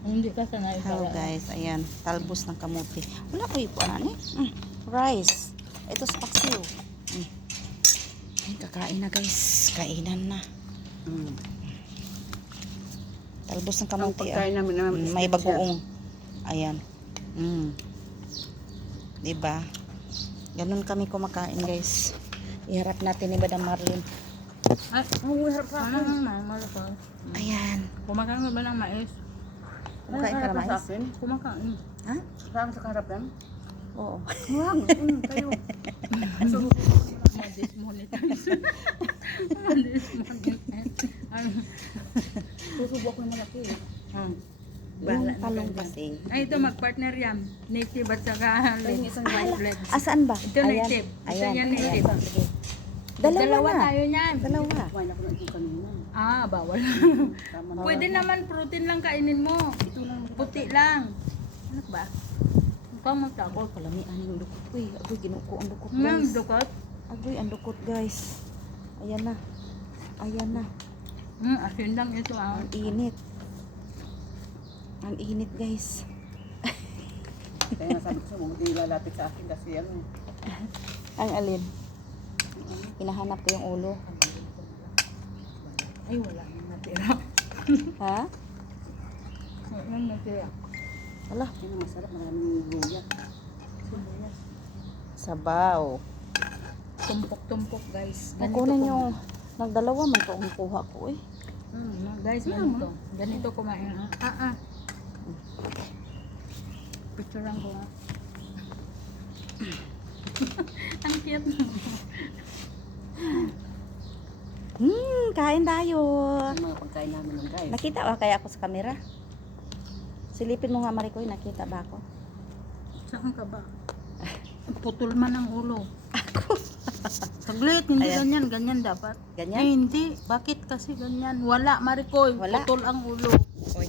Hindi ka sanay Hello pala. guys, ayan, talbos ng kamuti. Wala ko ipuan ani. Rice. Ito sa paksiw. Ay, kakain na guys. Kainan na. Talbos ng kamuti. Pagkain namin naman May bagoong. Ayan. Diba? Ganun kami kumakain guys. Iharap natin ni Madam Marlene. Ay, huwag pa. Ano naman, malapang. Ayan. Kumakain ka ba ng mais? Kumakain ka na mais? Sa akin? Kumakain. Ha? Saan sa harapan? Oo. Huwag. Kayo. Ma-dismonetize. Ma-dismonetize. Ano? Susubok ko yung malaki. Yung talong kasi. Ay, ito mag-partner yan. Native at saka Yung isang flex. Asaan ba? Ito native. Ito yan native. Sige. Dalawa na. tayo niyan. Dalawa. Kumain ako ng ito kanina. Ah, bawal. Tama na. Pwede naman protein lang kainin mo. Ito lang. Puti lang. Ano ba? Ikaw magtabo. Palamian yung dukot ko eh. Agoy, ginuko ang dukot Nang guys. dukot. Agoy, ang dukot guys. Ayan na. Ayan na. Asin lang ito ah. Ang init. Ang init guys. Kaya nasabi ko sa mga hindi lalapit sa akin kasi ano. Ang alin. Hinahanap ko yung ulo. Ay, wala nang natira. Ha? Wala nang natira. Wala. Yun ang masarap. Maraming luya. Sabaw. Tumpok-tumpok guys. Kukunin yung nagdalawa man to ang kuha ko eh. Guys, ganito. Ganito kumain. Picturean ko nga. Ang cute mo. Kain tayo. Yung mga pagkain namin ng guys. Nakita ba kaya ako sa camera? Silipin mo nga Maricoy, nakita ba ako? Saan ka ba? Putol man ang ulo. Ako. Saglit, hindi Ayan. ganyan. Ganyan dapat. Ganyan? Eh, hindi. Bakit kasi ganyan? Wala, Maricoy. Wala. Putol ang ulo. Oy.